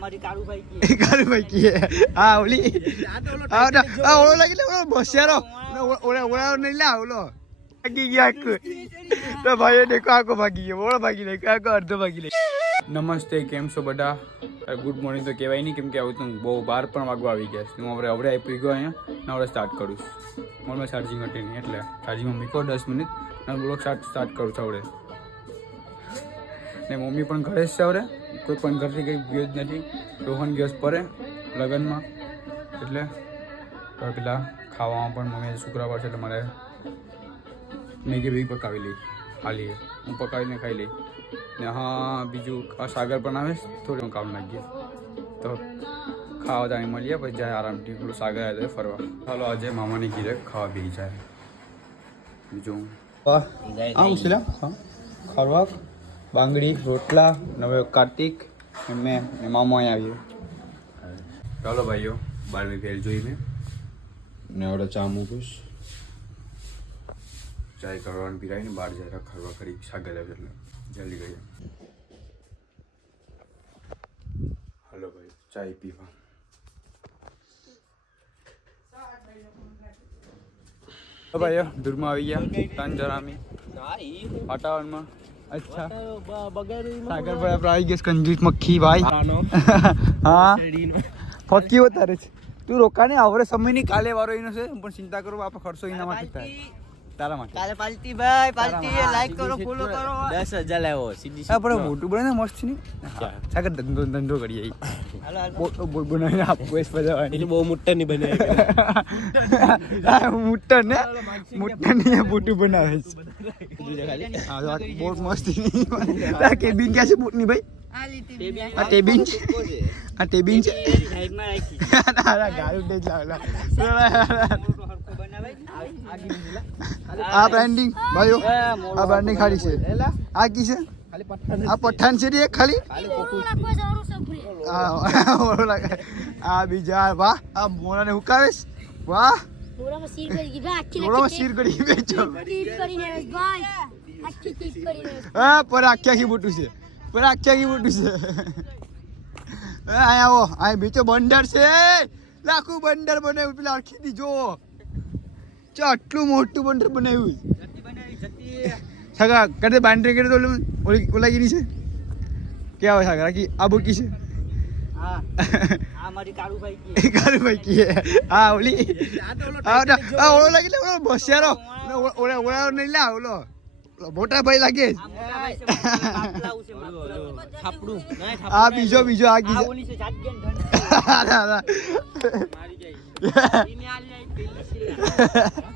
અમારી કાળુભાઈ કી કારુભાઈ કીએ. હા ઓલી. હા ઓલા- લાગી લે ઓલો બસિયારો ઓલા ઓલા નહીં લા ઓલો. ભાગી ગયા તો ભાઈ દેખો આખો ભાગી ગયો. ઓળો ભાગી લે કાકો અડધો ભાગી લે નમસ્તે કેમ છો બધા? ગુડ મોર્નિંગ તો કહેવાય નહીં કેમ કે આવું તો બહુ બાર પણ વાગવા આવી ગયા હું હવે હવે આપી ગયો અહીંયા. ને હવે સ્ટાર્ટ કરું છું. મોબાઈલ ચાર્જિંગ હતી નહીં એટલે ચાર્જિંગમાં મૂકો દસ મિનિટ. અને બ્લોગ સ્ટાર્ટ સ્ટાર્ટ કરું છું આવડે ને મમ્મી પણ ઘરે જ છે હવે કોઈ પણ ઘરથી કંઈ ગયો જ નથી. રોહન ગયો પરે લગ્નમાં. એટલે તો પેલા ખાવામાં પણ મમ્મી શુક્રવાર છે એટલે મારે મેગી બેગી પકાવી લઈ. હાલી હું પકાવીને ખાઈ લઈ. ને હા, બીજું આ સાગર પણ આવે થોડું થોડી હું કામ લાગીએ. તો ખાવા દાણી મળીએ, પછી જાય આરામથી. પેલું સાગર આવે ફરવા. ચાલો, આજે મામાની ઘીરે ખાવા બી જાય. બીજું? આમ છે ખરવા. બાંગડી રોટલા નવે કાર્તિક એમને મામો અહીં આવ્યો. ચાલો ભાઈઓ બારમી ફેર જોઈ મેં ને આવડે ચા મૂકીશ ચાય કરવાનું પીરાઈને બહાર જાય ખરવા કરી સાગર આવે એટલે જલ્દી ગઈએ હલો ભાઈ ચાય પીવા. તો ભાઈઓ દૂરમાં આવી ગયા ત્રણ અમે વાતાવરણમાં. અચ્છા સાગર ભાઈ આવી ગયા કંજૂસ મક્ખી ભાઈ હા ફક્કી તારે છે તું રોકાને આવરે સમયની કાલે વારો એનો છે પણ ચિંતા કરો આપણે ખર્ચો એના માટે થાય તારા માટે. કાલે પાલતી ભાઈ પાલતી લાઈક કરો ફોલો કરો. દસ હજાર લાવો સીધી આપણે મોટું બને મસ્ત છે ને. સાગર ધંધો ધંધો કરી આઈ હાલો. હાલો બનાવીને આપવું એ બજાવાની એટલે બહુ મોટા ની બને મુટ્ટા ને? મુટ્ટનની મોટું બનાવે છે. હા તો બહુ મસ્ત તારા કેબિન ક્યાં છે બુટની ભાઈ? આ લીટી આ ટેબિન છે? આ ટેબિન છે? સાઈડમાં રાખી. તારા ગાળું દે જ લાવલા મોટો હરખો બનાવાય ને આ બ્રાન્ડિંગ ભાઈઓ આ બ્રાન્ડિંગ ખાલી છે. આ કી છે? આ પઠાણ છે એક ખાલી? આ ઓલો લાગે. આ બીજા વાહ આ મોરાને હુકાવેશ. વાહ. મોણામાં શીર કરી બેચો. હા પર આખી આખી મોટું છે. પર આખી આખી મોટું છે. હા અહીં આવો. અહીં બીજો બંદર છે. લાખું બંદર બને પેલા આખી દી જો આટલું મોટું બંદર બનાવ્યું સગા કદે બાંધરી કરે તો ઓલી ઓલા ગીરી છે? કે આવે સગા રાખી આ બુકી છે? હા. આ કાળુભાઈ કી હા ઓલી. હા ઓલો લાગી લે ઓલો બસ્યારો ઓલા નહીં લા ઓલો. મોટા ભાઈ લાગે આ મોટા ભાઈ છે માટલાઉ છે માટલાઉ. થાપડું. ના આ બીજો બીજો આ. મારી જાય.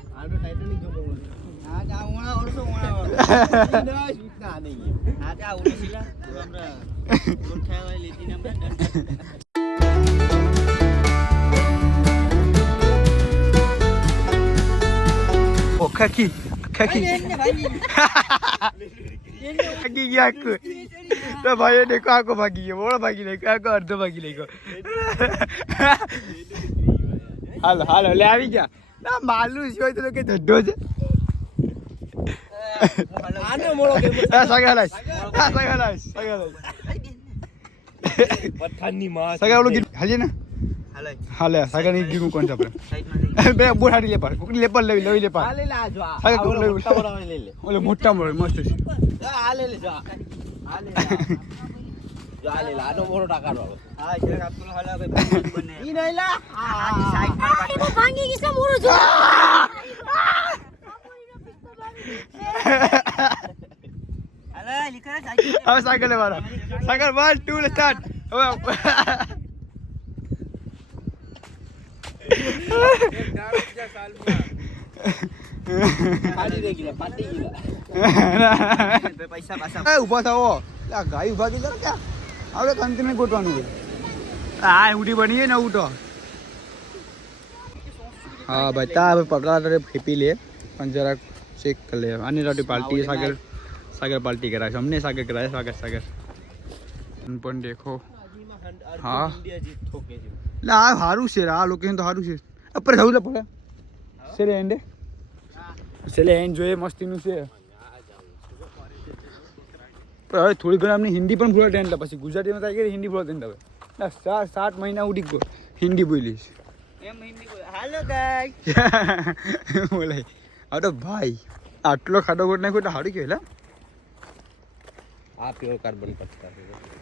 ઓ ખાકી ખાકી ભાગી ગયા આખું. તો ભાઈ દેખો, આખો ભાગી ગયો બોળો ભાગી લઈ આખો અડધો ભાગી ગયો હાલો હાલો, લે, આવી ગયા ના માલું છે હોય તો કે ધડ્ડો છે. આનો મોળો કે હા સગા લાઈશ હા સગા લાઈશ સગા લાઈશ પઠાણની માં સગા ઓલું હાલીએ ને? હાલો. હાલે સગા ની ગીરું કોણ આપણે? બે બોર હાડી લે લેપર લેવી લેવી લે આ પાડ. લે લે આ જો સાગર આ કોક ઓલો લેવું. મોટા મોળો મસ્ત છે. લે જો. જો લે મોળો હા હાલો ભાઈ બને. ઈ લા. ભાંગી ગઈ છે જો હાલો હવે સાયકલ લેવાનો સાયકલ વન ટુ સ્ટાર્ટ હવે કંટીને ગોતવાનું છે. આ ઉડી બનીએ ને ઉઠો હા, ભાઈ, તા પકડા ફેપી લે. પણ જરાક ચેક કરી લે આની રાટી પાર્ટી સાગર સાગર પાર્ટી કરાય છે અમને સાગર કરાય સાગર સાગર પણ દેખો હા એટલે આ સારું છે આ લોકેશન તો સારું છે ઉપર જવું પડે છેલ્લે એન્ડે છેલ્લે એન્ડ જોઈએ મસ્તીનું છે પણ હવે થોડી ઘણી અમને હિન્દી પણ ભૂલાય એટલે પછી ગુજરાતીમાં થાય કે હિન્દી ભૂલાય હવે ના સાત સાત મહિના ઉડી ગયો હિન્દી બોલીશ એમ હિન્દી બોલે હાલો ગાય બોલાય તો ભાઈ આટલો ખાડો ગોટ નાખ્યો તો સારું કહેલા. આ પ્યોર કાર્બન પથ્થર.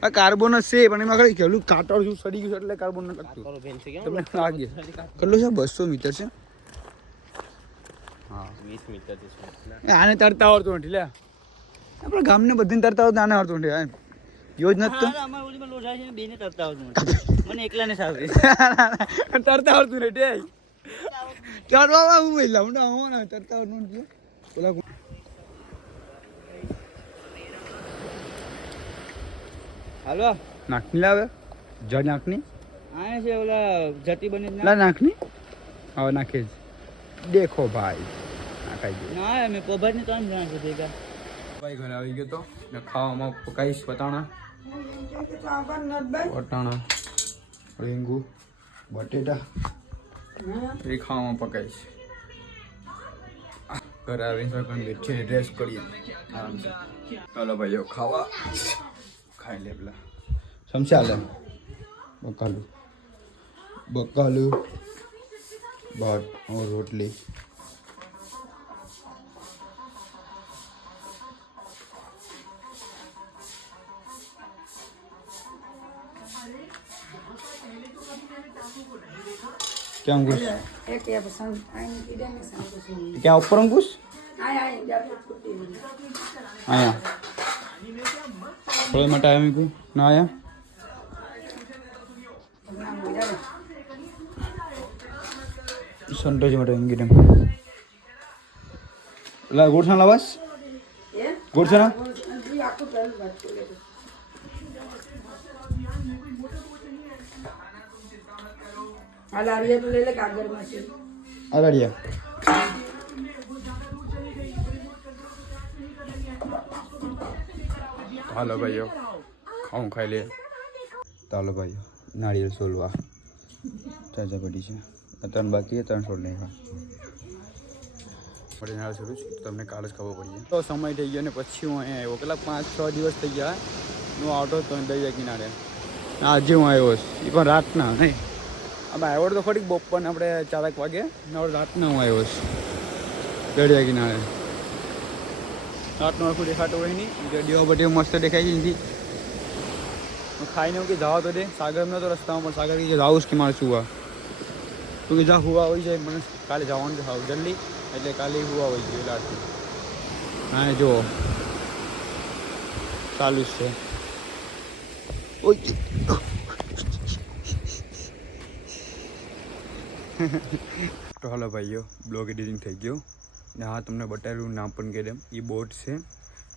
આ કાર્બન છે પણ એમાં ખાલી કેલું કાટળ જેવું સડી ગયું છે એટલે કાર્બન ન લાગતું તમને લાગે. કેટલું છે? બસો મીટર છે. હા વીસ મીટર છે આને તરતા આવડતું નથી લે. આપણા ગામને બધાને તરતા આવડતું આને આવડતું નથી એમ. યોજના તો? અમારા ઓલીમાં લોઢા છે બેને તરતા આવડતું મને. એકલાને સાવરે તરતા આવડતું નથી તરવામાં હું ભાઈ ના હું ને આવડતું નથી પેલા? હાલો નાખની લાવે? જ નાખની. આ છે ઓલા જતી બને લા નાખની? હવે નાખે જ. દેખો ભાઈ. નાખાઈ ગયો ના મેં પોભાજ ને કામ જણા છે ભેગા. ભાઈ ઘરે આવી ગયો તો. ને ખાવામાં પકાઈશ પટાણા વટાણા રીંગુ બટેટા. એ ખાવામાં પકાઈશ ઘરે આવીને સગન મીઠી ડ્રેસ કરીએ. આરામથી ચાલો ભાઈઓ, ખાવા. ખાઈ લે પેલા. સમસ્યા લે. બકાલું. બકાલું. ભાત, રોટલી. क्या अंकुश क्या ऊपर अंकुश आया थोड़ा मत आया मेरे को ना आया संतोष मत आएंगे डम ला गुड़ छाना बस गुड़ छाना અલડિયા હાલો ભાઈઓ ખાઉં ખાઈ લે. ચાલો ભાઈઓ નાળિયેર સોલવા. ચાચા પડી છે. ત્રણ બાકી ત્રણ સોલ નહીં આપણે છું તમને કાલે જ ખબર પડી જાય. તો સમય થઈ ગયો ને પછી હું અહીંયા આવ્યો. કેટલા પાંચ છ દિવસ થઈ ગયા. હું આવતો તો દરિયા કિનારે. આજે હું આવ્યો એ પણ રાતના નહીં. આમાં આવ્યો તો ખરી બપોરને આપણે ચારક વાગે ને હવે રાતના હું આવ્યો છું. દરિયા કિનારે. રાતનો આખું દેખાતો હોય નહીં રેડિયો બધી મસ્ત દેખાય છે હું ખાઈને કે જાવ તો દે સાગર તો રસ્તામાં, પણ સાગર કે જાઉં કે મારે સુવા. તું કે જા, હુવા હોય જાય મને કાલે જવાનું છે હાવ જલ્દી, એટલે કાલે હુવા હોય જાય રાતથી. હા જુઓ. ચાલુ જ છે. ઓય. તો હાલો ભાઈઓ, બ્લોગ એડિટિંગ થઈ ગયો. ને હા, તમને બતાવેલું નામ પણ કહી દેમ એ બોટ છે.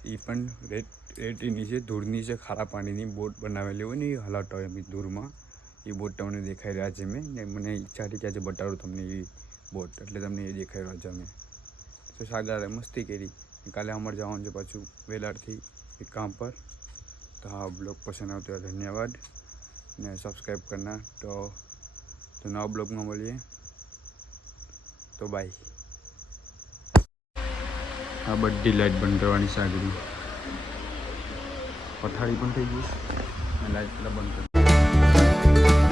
એ પણ રેટ રેટીની છે, ધૂળની છે, ખારા પાણીની બોટ બનાવેલી હોય ને એ હલાવતા હોય એમ ધૂળમાં. એ બોટ તમને દેખાઈ રહ્યા છે મેં ને મને ઈચ્છા હતી કે આજે બતાવું તમને એ બોટ. એટલે તમને એ દેખાઈ રહ્યા છે અમે. તો સાગરે મસ્તી કરી. કાલે અમારે જવાનું છે પાછું વેલાડથી એક કામ પર. તો હા, બ્લોગ પસંદ આવતો ધન્યવાદ. ને સબસ્ક્રાઈબ કરના તો તો નવા બ્લોગમાં મળીએ. તો બાય આ બધી લાઇટ બંધ કરવાની સાગરી. પથારી પણ થઈ ગઈ લાઈટ પેલા બંધ કરી.